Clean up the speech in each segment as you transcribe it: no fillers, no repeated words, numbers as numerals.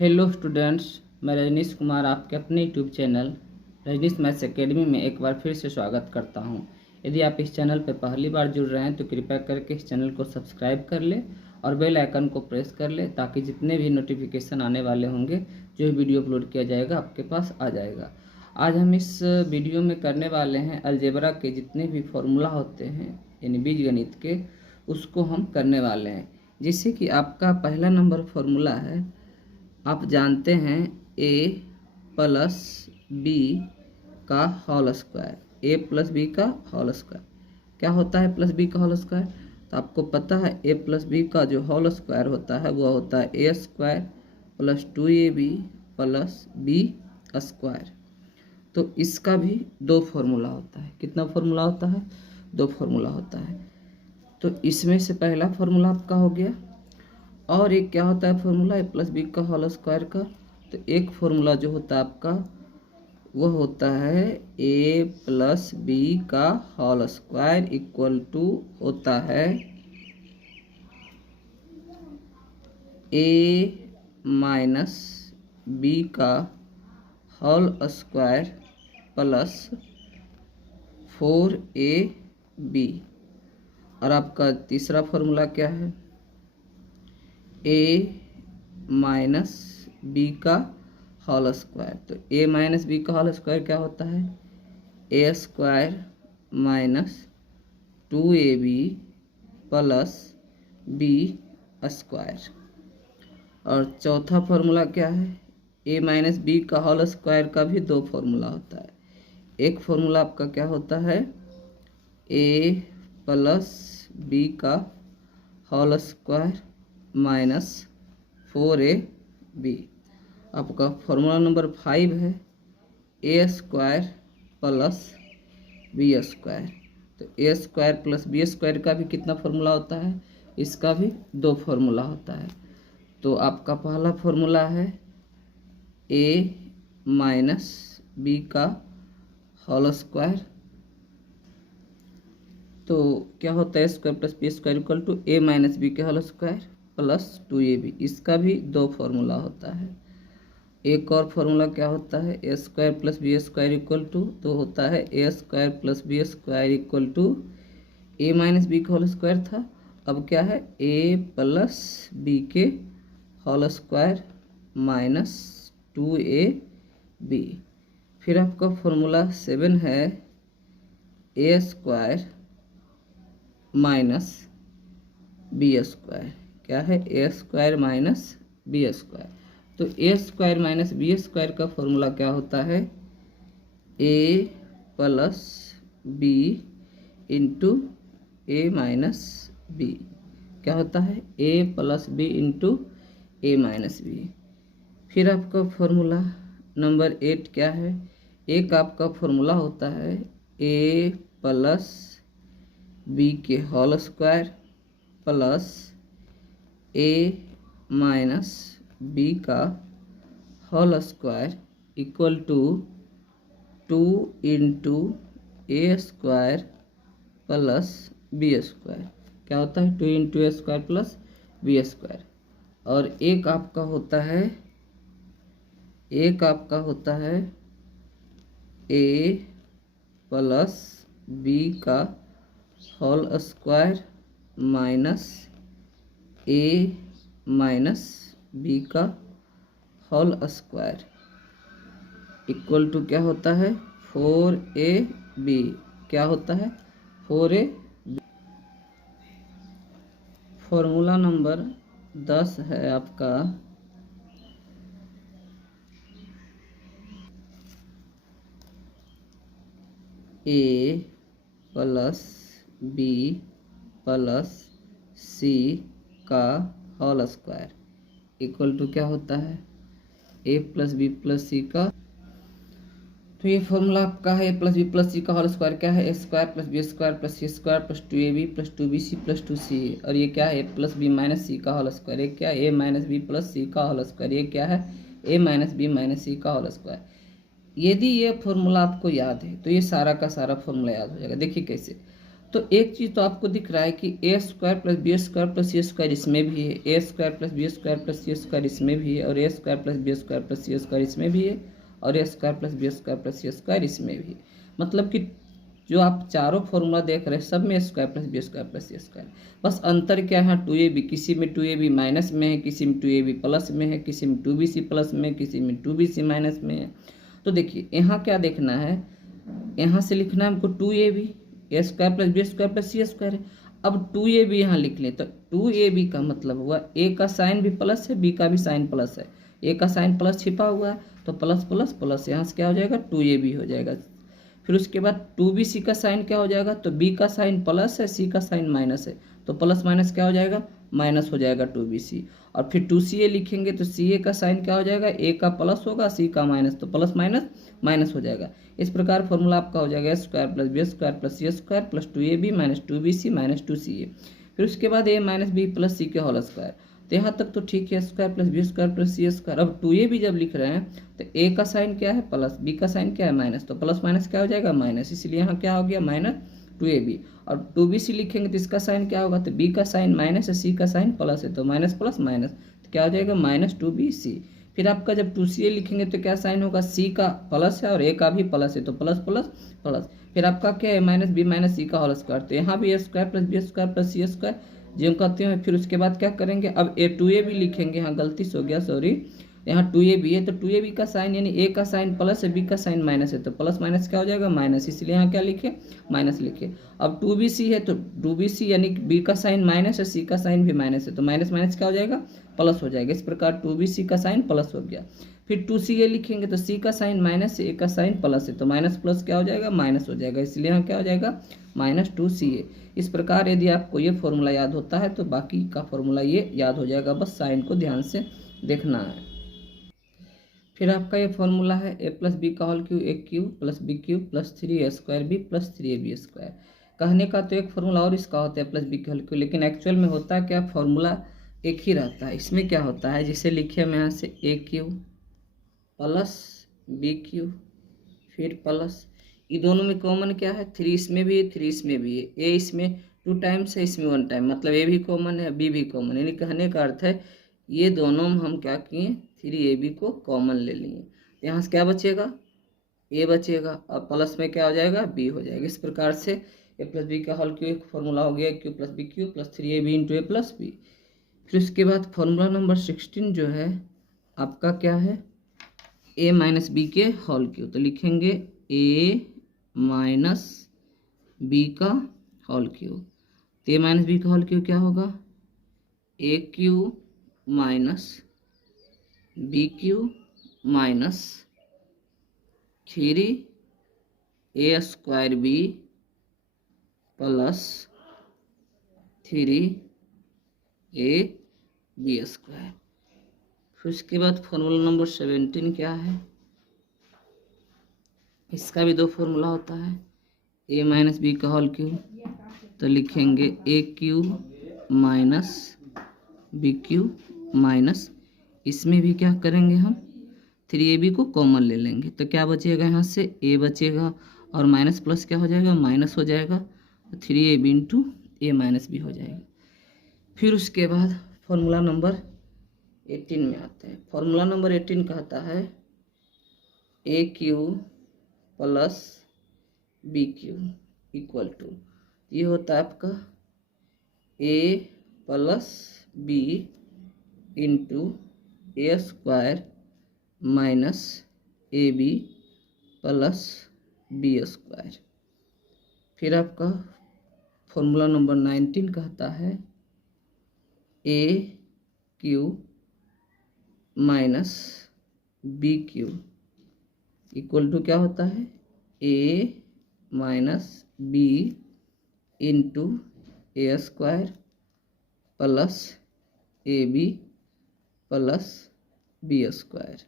Hello students, मैं रजनीश कुमार आपके अपने YouTube channel Rajnish maths academy में एक बार फिर से स्वागत करता हूं। यदि आप इस चैनल पर पहली बार जुड़ रहे हैं तो कृपया करके इस चैनल को सब्सक्राइब कर ले और बेल आइकन को प्रेस कर ले ताकि जितने भी नोटिफिकेशन आने वाले होंगे, जो वीडियो अपलोड किया जाएगा आपके पास आ जाएगा। आज हम इस वीडियो में करने वाले हैं अलजेब्रा के जितने भी फॉर्मूला होते हैं यानी बीजगणित के, उसको हम करने वाले हैं। जिससे कि आपका पहला नंबर फॉर्मूला है, आप जानते हैं a प्लस बी का whole square. a plus B का होल स्क्वायर क्या होता है? प्लस बी का होल स्क्वायर। तो आपको पता है a प्लस बी का जो होल स्क्वायर होता है वह होता है a square plus 2ab plus B square. तो इसका भी दो फॉर्मूला होता है। कितना फॉर्मूला होता है? दो फॉर्मूला होता है। तो इसमें से पहला फॉर्मूला आपका हो गया। और एक क्या होता है फॉर्मूला? ए प्लस बी का होल स्क्वायर का। तो एक फॉर्मूला जो होता है आपका वो होता है ए प्लस बी का होल स्क्वायर इक्वल टू होता है ए माइनस बी का होल स्क्वायर प्लस 4ab। और आपका तीसरा फॉर्मूला क्या है? ए माइनस बी का होल स्क्वायर। तो ए माइनस बी का होल स्क्वायर क्या होता है? A square minus 2ab plus B square. और चौथा फॉर्मूला क्या है? ए माइनस बी का होल स्क्वायर का भी दो फॉर्मूला होता है। एक फॉर्मूला आपका क्या होता है? ए प्लस बी का होल स्क्वायर माइनस 4ab। आपका फॉर्मूला नंबर 5 है A square plus B square. तो A square plus B square का भी कितना फॉर्मूला होता है? इसका भी दो फॉर्मूला होता है। तो आपका पहला फॉर्मूला है ए माइनस बी का होल स्क्वायर। तो क्या होता है? Square plus B square equal to A minus B के होल स्क्वायर प्लस 2ab। इसका भी दो फॉर्मूला होता है। एक और फॉर्मूला क्या होता है? A square plus B square equal to, तो होता है A square plus B square equal to A minus B का होल स्क्वायर था, अब क्या है? ए प्लस बी के होल स्क्वायर माइनस 2ab। फिर आपका फॉर्मूला 7 है A square minus B square. क्या है? A square minus B square. तो A square minus B square का फॉर्मूला क्या होता है? A plus B into A minus B. क्या होता है? A plus B into A minus B. फिर आपका फॉर्मूला नंबर 8 क्या है? एक आपका फॉर्मूला होता है ए प्लस बी के whole square plus A minus B का whole square equal to 2 into A square plus B square. क्या होता है? 2 into A square plus B square. और एक आपका होता है ए प्लस बी का whole square minus A minus B का होल स्क्वायर इक्वल टू क्या होता है? 4ab। क्या होता है? 4ab। फॉर्मूला नंबर 10 है आपका A plus B plus C का होल स्क्वायर इक्वल टू क्या होता है? A plus B plus C का। तो ये फॉर्मूला आपका है A plus B plus C का होल स्क्वायर क्या है? A square plus B square plus C square plus 2ab plus 2bc plus 2c। और ये क्या है? A plus B minus C का होल स्क्वायर। ये क्या है? A minus B plus C का होल स्क्वायर। ये क्या है? A minus B minus C का होल स्क्वायर। यदि ये फॉर्मूला आपको याद है तो ये सारा का सारा फॉर्मूला याद हो जाएगा। देखिए कैसे। तो एक चीज़ तो आपको दिख रहा है कि A square plus B square plus C square इसमें भी है, A square plus B square plus C square इसमें भी है, और A square plus B square plus C square इसमें भी है, और A square plus B square plus C square इसमें भी है। मतलब कि जो आप चारों फॉर्मूला देख रहे हैं सब में square plus B square plus C square. बस अंतर क्या है, 2ab, किसी में 2ab माइनस में है, किसी में 2ab प्लस में है, किसी में 2bc प्लस में, किसी में 2bc माइनस में है। तो देखिए यहाँ क्या देखना है, यहाँ से लिखना है हमको 2ab, A square plus B square plus C square है। अब 2ab यहाँ लिख लें तो 2ab का मतलब हुआ ए का साइन भी प्लस है, बी का भी साइन प्लस है, ए का साइन प्लस छिपा हुआ है तो प्लस प्लस प्लस यहाँ से क्या हो जाएगा 2ab हो जाएगा। फिर उसके बाद 2bc का साइन क्या हो जाएगा, तो b का साइन प्लस है, c का साइन माइनस है, तो प्लस माइनस क्या हो जाएगा, माइनस हो जाएगा 2bc। और फिर 2ca लिखेंगे तो ca का साइन क्या हो जाएगा, a का प्लस होगा, c का माइनस, तो प्लस माइनस माइनस हो जाएगा। इस प्रकार फॉर्मूला आपका हो जाएगा square plus B square plus C square plus 2ab minus 2bc minus 2ca। फिर उसके बाद a minus B plus C के होल स्क्वायर। तो यहाँ तक तो ठीक है, square plus B square plus C square. अब 2ab जब लिख रहे हैं तो a का साइन क्या है प्लस, b का साइन क्या है माइनस, तो प्लस माइनस क्या हो जाएगा माइनस, इसलिए यहाँ क्या हो गया माइनस 2ab। और 2bc लिखेंगे तो इसका साइन क्या होगा, तो b का साइन माइनस है, c का साइन प्लस है, तो माइनस प्लस माइनस, तो क्या हो जाएगा माइनस 2bc। फिर आपका जब 2ca लिखेंगे तो क्या साइन होगा, c का प्लस है और a का भी प्लस है, तो प्लस प्लस प्लस। फिर आपका क्या है माइनस b माइनस सी का होल स्क्वायर, तो यहाँ भी A square plus B square plus C square जो कहते हैं। फिर उसके बाद क्या करेंगे, अब a2ab लिखेंगे, यहाँ गलती से हो गया सॉरी, यहाँ 2ab है तो 2ab का साइन यानी a का साइन प्लस है, b का साइन माइनस है, तो प्लस माइनस क्या हो जाएगा माइनस, इसलिए यहाँ क्या लिखे माइनस लिखे। अब 2bc है तो 2bc यानी b का साइन माइनस है, c का साइन भी माइनस है, तो माइनस माइनस क्या हो जाएगा प्लस हो जाएगा। इस प्रकार 2bc का साइन प्लस हो गया। फिर 2ca लिखेंगे तो c का साइन माइनस है, a का साइन प्लस है, तो माइनस प्लस क्या हो जाएगा माइनस हो जाएगा, इसलिए यहाँ क्या हो जाएगा माइनस 2ca। इस प्रकार यदि आपको ये फॉर्मूला याद होता है तो बाकी का फॉर्मूला ये याद हो जाएगा, बस साइन को ध्यान से देखना है। फिर आपका ये फॉर्मूला है a प्लस बी का whole cube, A cube plus B cube plus 3a square B plus 3ab square. कहने का तो एक फॉर्मूला और इसका होता है प्लस बी का होल क्यूब, लेकिन एक्चुअल में होता है क्या, फॉर्मूला एक ही रहता है। इसमें क्या होता है, जिसे लिखे हम यहाँ से ए क्यूब प्लस बी क्यूब फिर प्लस, ये दोनों में कॉमन क्या है, 3 इसमें भी है 3 इसमें भी है, ए इसमें 2 टाइम्स है इसमें 1 टाइम, मतलब ए भी कॉमन है बी भी कॉमन है, यानी कहने का अर्थ है ये दोनों हम क्या किए 3ab को कॉमन ले लिए। यहाँ से क्या बचेगा ए बचेगा और प्लस में क्या हो जाएगा बी हो जाएगा। इस प्रकार से ए प्लस बी का होल क्यूब फॉर्मूला हो गया cube plus B cube plus 3ab into A plus B. फिर उसके बाद फॉर्मूला नंबर 16 जो है आपका क्या है, ए माइनस बी के होल क्यूब, तो लिखेंगे ए माइनस बी का होल क्यूब। तो ए माइनस बी का होल क्यूब क्या होगा, A cube minus B cube minus 3 A square B plus 3 A B square. फिर उसके बाद फॉर्मूला नंबर 17 क्या है, इसका भी 2 फॉर्मूला होता है, ए माइनस बी का होल क्यूब, तो लिखेंगे A cube minus B cube minus, इसमें भी क्या करेंगे हम 3ab को कॉमन ले लेंगे, तो क्या बचेगा यहाँ से a बचेगा और माइनस प्लस क्या हो जाएगा माइनस हो जाएगा, तो 3ab इंटू ए माइनस बी हो जाएगा। फिर उसके बाद फॉर्मूला नंबर 18 में आता है। फॉर्मूला नंबर 18 कहता है A cube plus B cube equal to, ये होता है आपका A plus B into A square minus A B plus B square. फिर आपका फॉर्मूला नंबर 19 कहता है A cube minus B cube equal to क्या होता है A minus B into A square plus A B plus B square.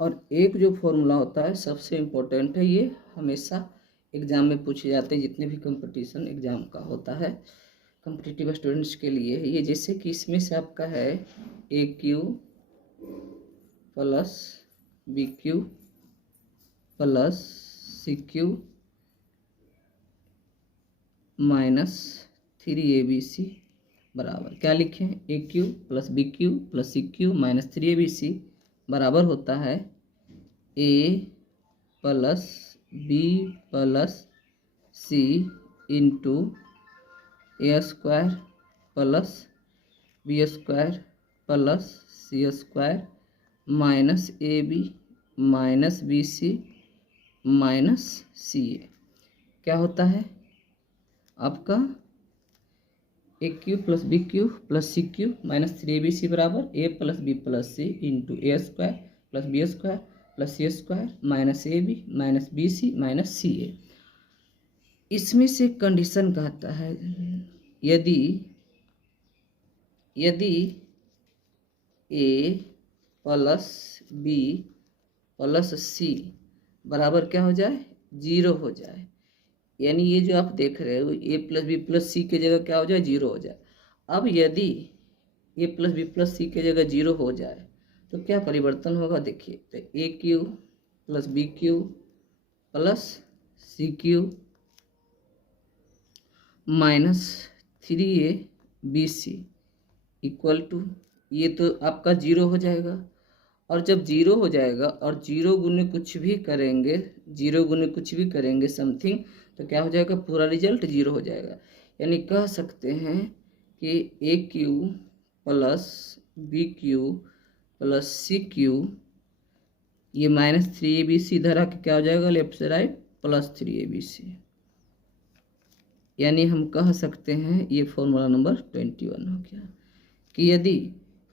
और एक जो फॉर्मूला होता है सबसे इम्पोर्टेंट है, ये हमेशा एग्ज़ाम में पूछे जाते हैं, जितने भी कंपटीशन एग्ज़ाम का होता है कॉम्पिटिटिव स्टूडेंट्स के लिए ये, जैसे कि इसमें से आपका है A cube plus B cube plus C cube minus 3ABC बराबर क्या लिखें, A cube plus B cube plus C cube minus 3ABC बराबर होता है A plus B plus C into A square plus B square plus C square minus A B minus B C minus C A क्या होता है आपका A cube plus B cube plus C cube minus 3ABC बराबर A plus B plus C into A square plus B square plus C square minus A B minus B C minus C A. इसमें से condition कहता है यदि A plus B plus C बराबर क्या हो जाए, 0 हो जाए, यानी ये जो आप देख रहे हो ए प्लस बी प्लस सी के जगह क्या हो जाए, 0 हो जाए। अब यदि A plus B plus C के जगह 0 हो जाए तो क्या परिवर्तन होगा, देखिए तो A cube plus B cube plus C cube minus 3ABC equal to, ये तो आपका 0 हो जाएगा। और जब 0 हो जाएगा और 0 गुने कुछ भी करेंगे, 0 गुने कुछ भी करेंगे समथिंग, तो क्या हो जाएगा, पूरा रिजल्ट 0 हो जाएगा। यानी कह सकते हैं कि A cube plus B cube plus C cube ये माइनस 3ABC इधर आके क्या हो जाएगा, लेफ्ट से राइट प्लस 3ABC। यानी हम कह सकते हैं ये फॉर्मूला नंबर 21 हो गया कि यदि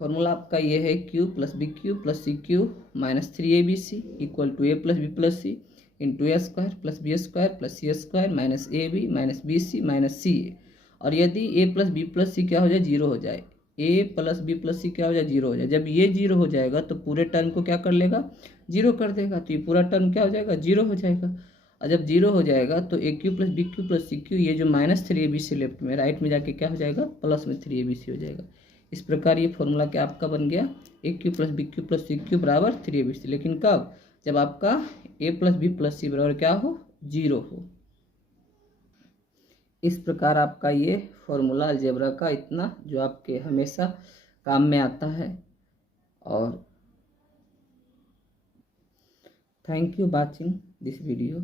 फॉर्मूला आपका ये है cube plus B cube plus C cube minus 3ABC equal to A plus B plus C into A square plus B square plus C square minus A B minus B C minus C A. और यदि A plus B plus C क्या हो जाए, 0 हो जाए, A plus B plus C क्या हो जाए, 0 हो जाए। जब ये 0 हो जाएगा तो पूरे टर्म को क्या कर लेगा, 0 कर देगा, तो ये पूरा टर्म क्या हो जाएगा, 0 हो जाएगा। और जब 0 हो जाएगा तो A cube plus B cube plus C cube ये जो माइनस 3ABC लेफ्ट में राइट में जाके क्या हो जाएगा, प्लस में 3ABC हो जाएगा। इस प्रकार ये फॉर्मूला क्या आपका बन गया, A cube plus B cube plus C cube बराबर 3ABC। लेकिन कब, जब आपका A plus B plus C बराबर क्या हो, 0 हो। इस प्रकार आपका ये फॉर्मूला अलजेब्रा का इतना जो आपके हमेशा काम में आता है। और thank you watching this video.